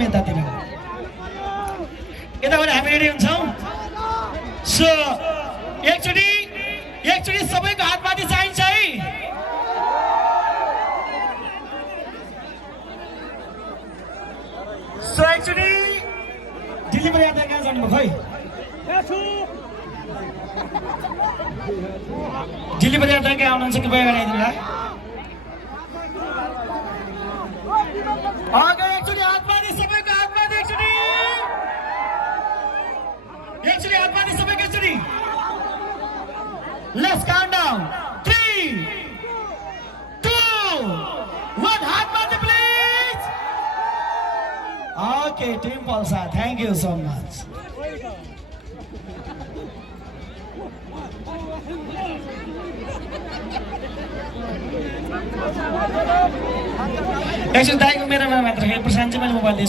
एकदम यतातिर यताबाट हामी रेडी हुन्छौँ सो एकचोटि सबैको हातमाथि चाहिन्छ है सो एकचोटि दिल्ली पर्यन्त कहाँ जानुभयो खै दिल्ली पर्यन्त कहाँ आउनुहुन्छ कि भयो गराइदिनु अघि एकचोटि हातमाथि सबैको हातमाथि एकचोटि हातमाथि सबैको एकचोटि Let's count down. 3, 2, 1. Haatmati, please. Okay, Team Palsa. Thank you so much. Actually, दाइको मेरोमा मात्र प्रशान्त चाहिँ मैले मोबाइल दिएछु